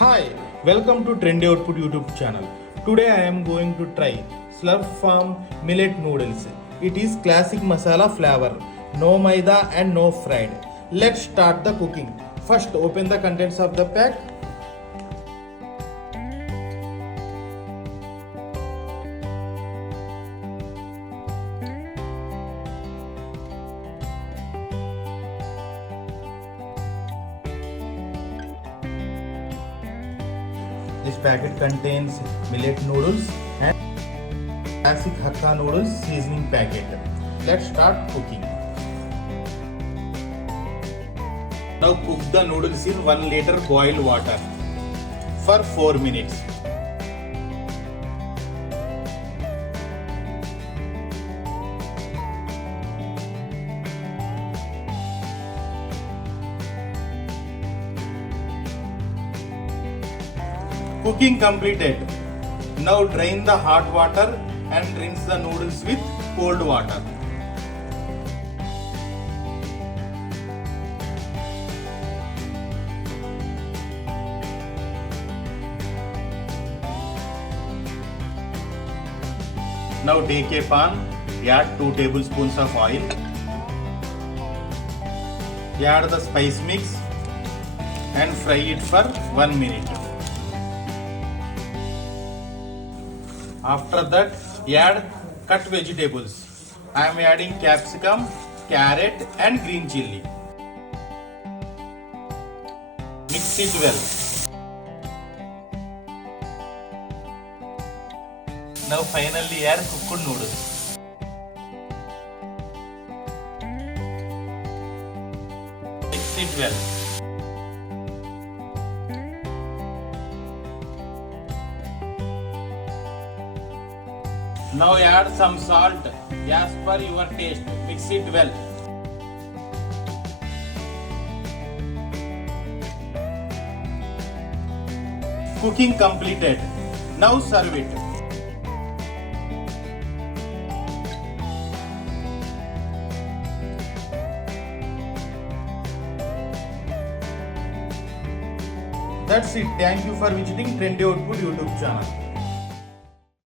Hi, welcome to Trendy Output YouTube channel. Today I am going to try Slurp Farm Millet Noodles. It is classic masala flavor, no maida and no fried. Let's start the cooking. First open the contents of the pack. This packet contains millet noodles and classic hakka noodles seasoning packet. Let's start cooking. Now cook the noodles in 1 liter boiled water for 4 minutes. Cooking completed. Now drain the hot water and rinse the noodles with cold water. Now take a pan, add 2 tablespoons of oil, add the spice mix and fry it for 1 minute. After that, add cut vegetables. I am adding capsicum, carrot and green chilli. Mix it well. Now finally add cooked noodles. Mix it well. Now add some salt as per your taste. Mix it well. Cooking completed. Now serve it. That's it. Thank you for visiting Trendy Output YouTube channel.